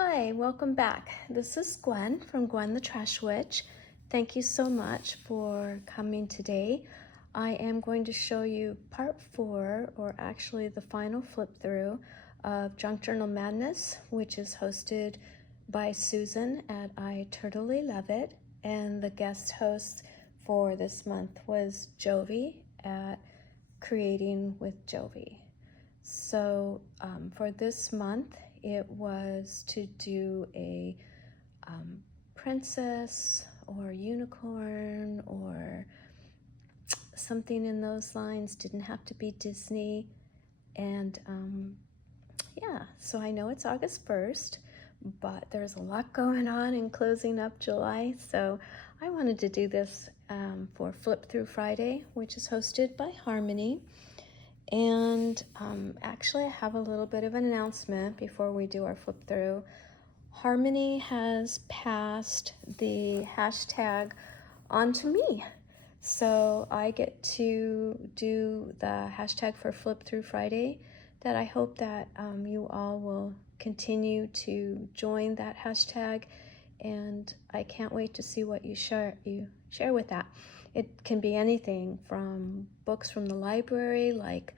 Hi, welcome back. This is Gwen from Gwen the Trash Witch. Thank you so much for coming today. I am going to show you part 4, or actually the final flip through of Junk Journal Madness, which is hosted by Susan at I Totally Love It. And the guest host for this month was Jovi at Creating with Jovi. So for this month, it was to do a princess or unicorn or something in those lines. Didn't have to be Disney. And yeah, so I know it's August 1st, but there's a lot going on in closing up July. So I wanted to do this for Flip Through Friday, which is hosted by Harmony. And actually, I have a little bit of an announcement before we do our flip through. Harmony has passed the hashtag on to me. So I get to do the hashtag for Flip Through Friday that I hope that you all will continue to join that hashtag. And I can't wait to see what you share with that. It can be anything from books from the library, like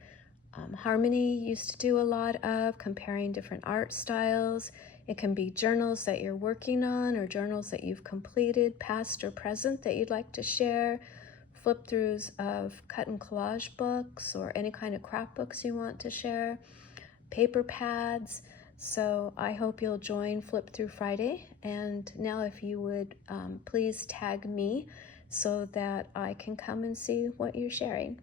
Harmony used to do a lot of, comparing different art styles. It can be journals that you're working on or journals that you've completed, past or present, that you'd like to share, flip throughs of cut and collage books or any kind of craft books you want to share, paper pads. So I hope you'll join Flip Through Friday. And now if you would please tag me so that I can come and see what you're sharing.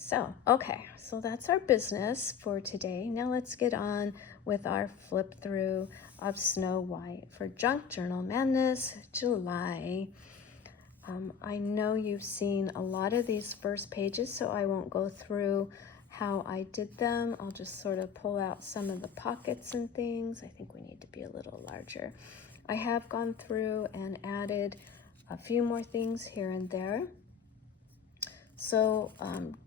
So, okay, so that's our business for today. Now let's get on with our flip through of Snow White for Junk Journal Madness July. I know you've seen a lot of these first pages, so I won't go through how I did them. I'll just sort of pull out some of the pockets and things. I think we need to be a little larger. I have gone through and added a few more things here and there. So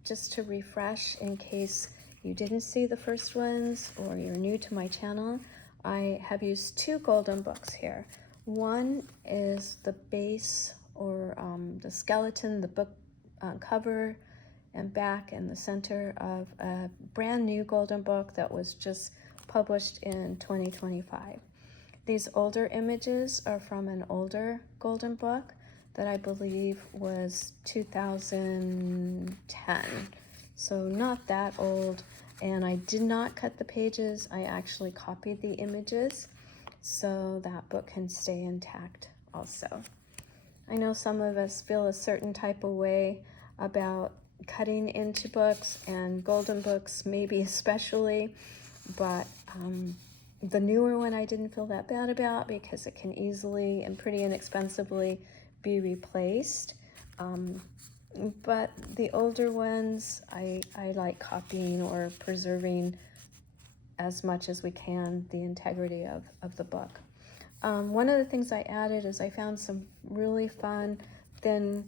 just to refresh, in case you didn't see the first ones or you're new to my channel, I have used 2 golden books here. One is the base or the skeleton, the book cover and back and the center of a brand new golden book that was just published in 2025. These older images are from an older golden book that I believe was 2010. So not that old. And I did not cut the pages. I actually copied the images so that book can stay intact also. I know some of us feel a certain type of way about cutting into books and golden books, maybe especially, but the newer one I didn't feel that bad about because it can easily and pretty inexpensively be replaced. But the older ones, I like copying or preserving as much as we can the integrity of the book. One of the things I added is I found some really fun thin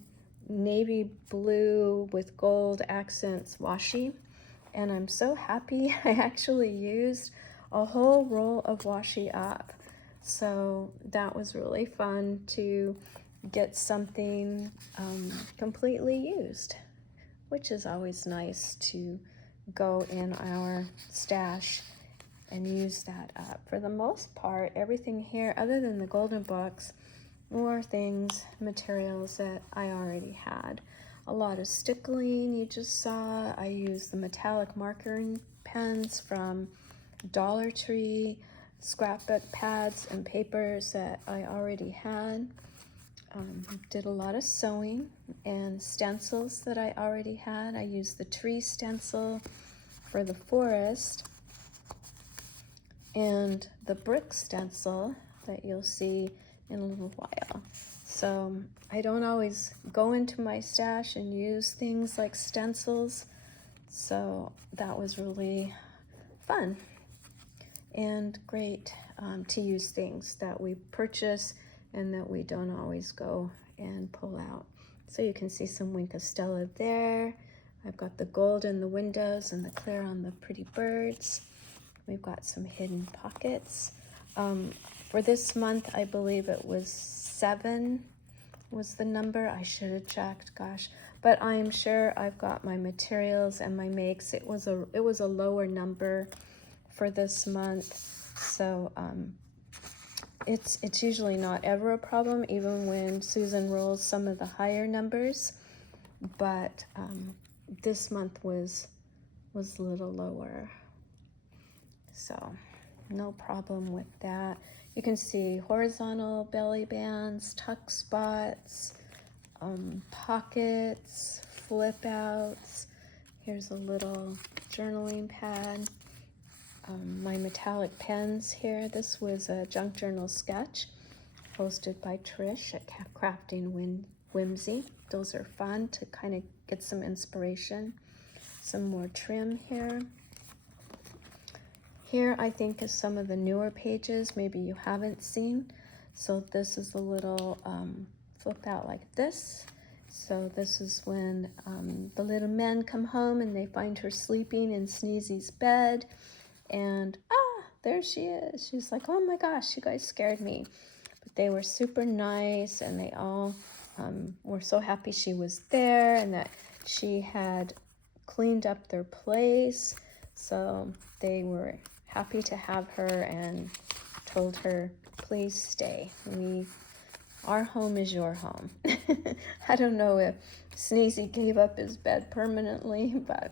navy blue with gold accents washi, and I'm so happy I actually used a whole roll of washi up. So that was really fun to get something completely used, which is always nice to go in our stash and use that up. For the most part, everything here, other than the golden books, were things, materials that I already had. A lot of stickling you just saw. I used the metallic marker pens from Dollar Tree, scrapbook pads and papers that I already had. Did a lot of sewing and stencils that I already had. I used the tree stencil for the forest and the brick stencil that you'll see in a little while. So I don't always go into my stash and use things like stencils, so that was really fun and great to use things that we purchase and that we don't always go and pull out. So you can see some Wink of Stella there. I've got the gold in the windows and the clear on the pretty birds. We've got some hidden pockets. For this month, I believe it was 7 was the number. I should have checked, gosh. But I am sure I've got my materials and my makes. It was a lower number for this month. So it's usually not ever a problem, even when Susan rolls some of the higher numbers. But this month was a little lower. So no problem with that. You can see horizontal belly bands, tuck spots, pockets, flip outs. Here's a little journaling pad. My metallic pens here. This was a junk journal sketch posted by Trish at Crafting Whimsy. Those are fun to kind of get some inspiration. Some more trim here. Here I think is some of the newer pages maybe you haven't seen. So this is a little flip out like this. So this is when the little men come home and they find her sleeping in Sneezy's bed. And there she is. She's like, oh my gosh, you guys scared me. But they were super nice, and they all were so happy she was there and that she had cleaned up their place. So they were happy to have her and told her, please stay. Our home is your home. I don't know if Sneezy gave up his bed permanently, but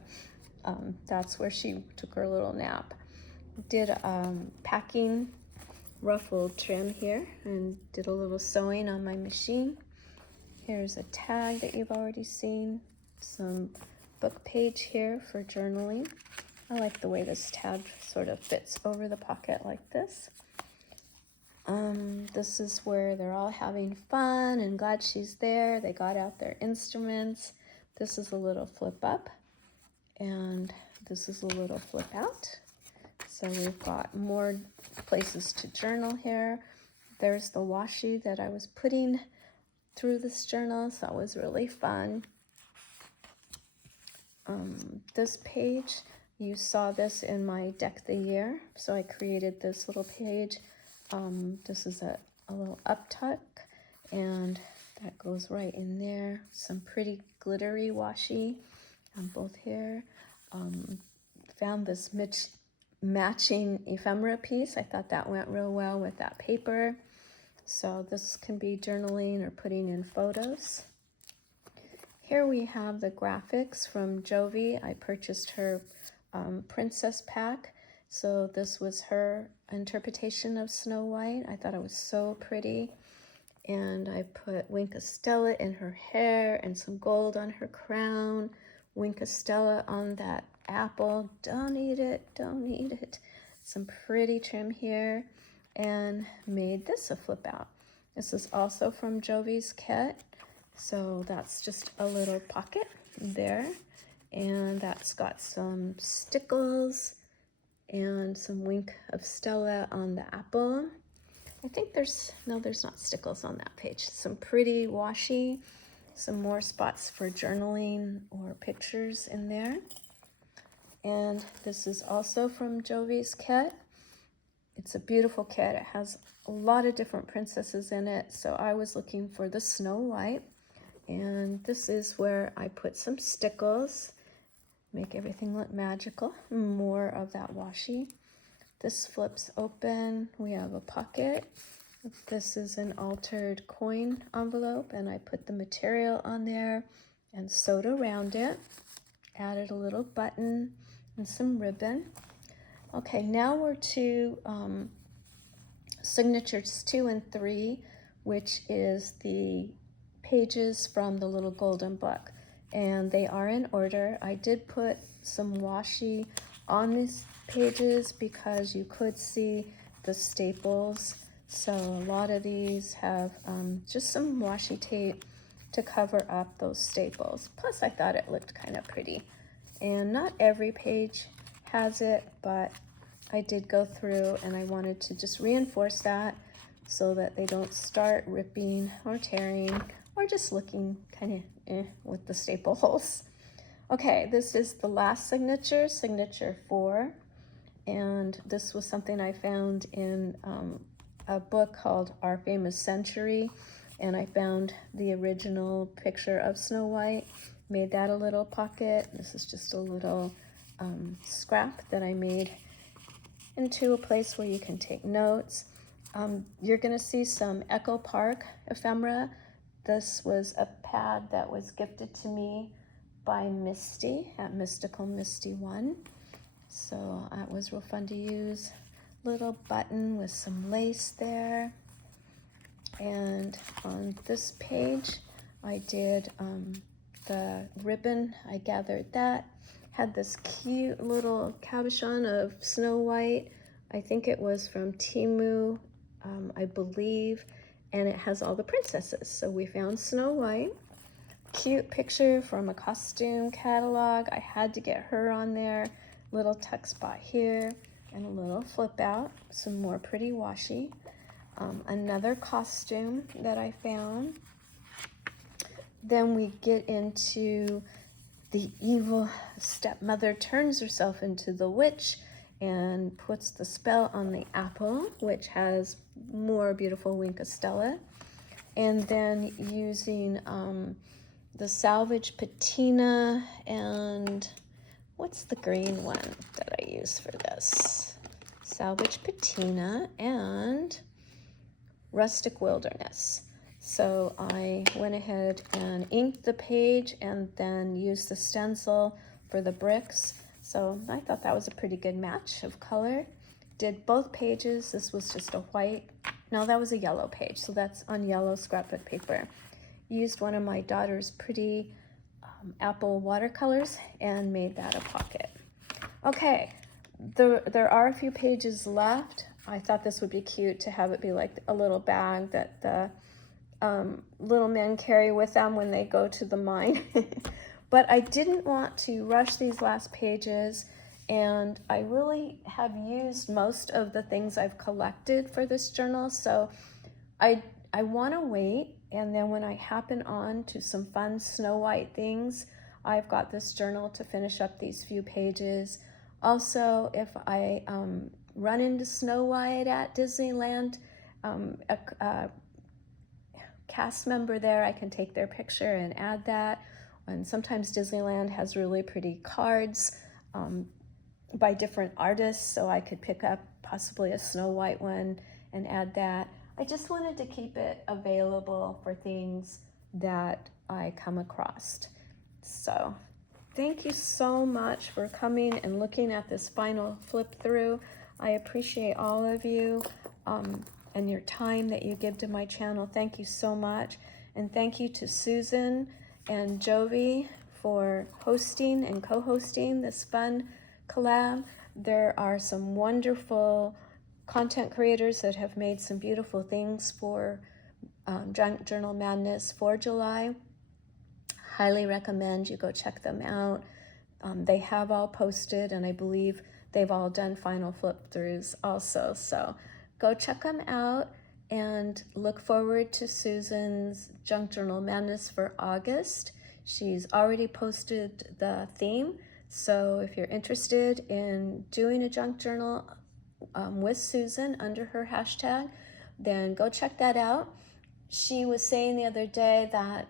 that's where she took her little nap. Did packing ruffled trim here and did a little sewing on my machine. Here's a tag that you've already seen. Some book page here for journaling. I like the way this tag sort of fits over the pocket like this. This is where they're all having fun and glad she's there. They got out their instruments. This is a little flip up, and this is a little flip out. So we've got more places to journal here. There's the washi that I was putting through this journal, so that was really fun. This page, you saw this in my Deck of the Year, so I created this little page. This is a little uptuck, and that goes right in there. Some pretty glittery washi on both here. Found this matching ephemera piece. I thought that went real well with that paper. So this can be journaling or putting in photos. Here we have the graphics from Jovi. I purchased her princess pack. So this was her interpretation of Snow White. I thought it was so pretty. And I put Wink Stella in her hair and some gold on her crown. Wink Stella on that apple. Don't eat it, don't eat it. Some pretty trim here. And made this a flip out. This is also from Jovi's kit. So that's just a little pocket there. And that's got some stickles and some Wink of Stella on the apple. I think there's not stickles on that page. Some pretty washi, some more spots for journaling or pictures in there. And this is also from Jovi's kit. It's a beautiful kit. It has a lot of different princesses in it. So I was looking for the Snow White. And this is where I put some stickles, make everything look magical. More of that washi. This flips open. We have a pocket. This is an altered coin envelope, and I put the material on there and sewed around it. Added a little button and some ribbon. Okay, now we're to signatures 2 and 3, which is the pages from the little golden book, and they are in order. I did put some washi on these pages because you could see the staples. So a lot of these have just some washi tape to cover up those staples. Plus I thought it looked kind of pretty. And not every page has it, but I did go through and I wanted to just reinforce that so that they don't start ripping or tearing or just looking kind of with the staple holes. Okay, this is the last signature, signature 4. and this was something I found in a book called Our Famous Century, and I found the original picture of Snow White, made that a little pocket. This is just a little scrap that I made into a place where you can take notes. You're going to see some Echo Park ephemera. This was a pad that was gifted to me by Misty at Mystical Misty 1. So it was real fun to use. Little button with some lace there. And on this page, I did the ribbon. I gathered that. Had this cute little cabochon of Snow White. I think it was from Temu, I believe. And it has all the princesses. So we found Snow White. Cute picture from a costume catalog. I had to get her on there. Little tuck spot here and a little flip out. Some more pretty washi. Another costume that I found. Then we get into the evil stepmother turns herself into the witch and puts the spell on the apple, which has more beautiful Winka Stella. And then using the salvage patina and what's the green one that I use for this? Salvage patina and rustic wilderness. So I went ahead and inked the page and then used the stencil for the bricks. So I thought that was a pretty good match of color. Did both pages. This was just a white. No, that was a yellow page. So that's on yellow scrapbook paper. Used one of my daughter's pretty apple watercolors and made that a pocket. Okay, there are a few pages left. I thought this would be cute to have it be like a little bag that the little men carry with them when they go to the mine. But I didn't want to rush these last pages, and I really have used most of the things I've collected for this journal, so I want to wait, and then when I happen on to some fun Snow White things, I've got this journal to finish up these few pages. Also, if I run into Snow White at Disneyland, a cast member there, I can take their picture and add that. And sometimes Disneyland has really pretty cards by different artists, so I could pick up possibly a Snow White one and add that. I just wanted to keep it available for things that I come across. So thank you so much for coming and looking at this final flip through. I appreciate all of you and your time that you give to my channel. Thank you so much. And thank you to Susan and Jovi for hosting and co-hosting this fun collab. There are some wonderful content creators that have made some beautiful things for Journal Madness for July. Highly recommend you go check them out. They have all posted, and I believe they've all done final flip throughs also. So go check them out and look forward to Susan's Junk Journal Madness for August. She's already posted the theme. So if you're interested in doing a junk journal with Susan under her hashtag, then go check that out. She was saying the other day that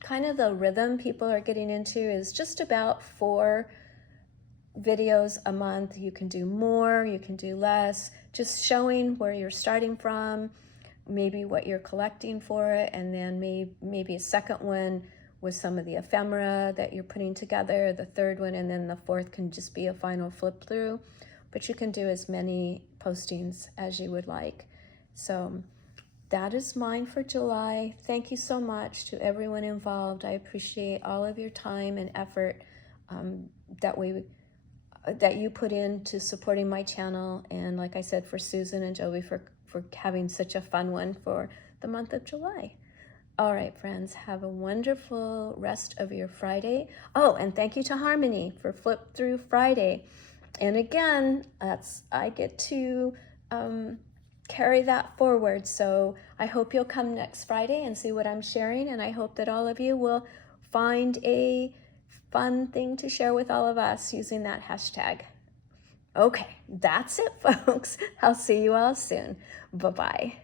kind of the rhythm people are getting into is just about 4 videos a month. You can do more, you can do less, just showing where you're starting from, maybe what you're collecting for it, and then maybe a second one with some of the ephemera that you're putting together, the third one, and then the fourth can just be a final flip through. But you can do as many postings as you would like. So that is mine for July. Thank you so much to everyone involved. I appreciate all of your time and effort that you put into supporting my channel. And like I said, for Susan and Jovi for having such a fun one for the month of July. All right, friends, have a wonderful rest of your Friday. Oh, and thank you to Harmony for Flip Through Friday. And again, I get to carry that forward. So I hope you'll come next Friday and see what I'm sharing. And I hope that all of you will find a fun thing to share with all of us using that hashtag. Okay, that's it, folks. I'll see you all soon. Bye-bye.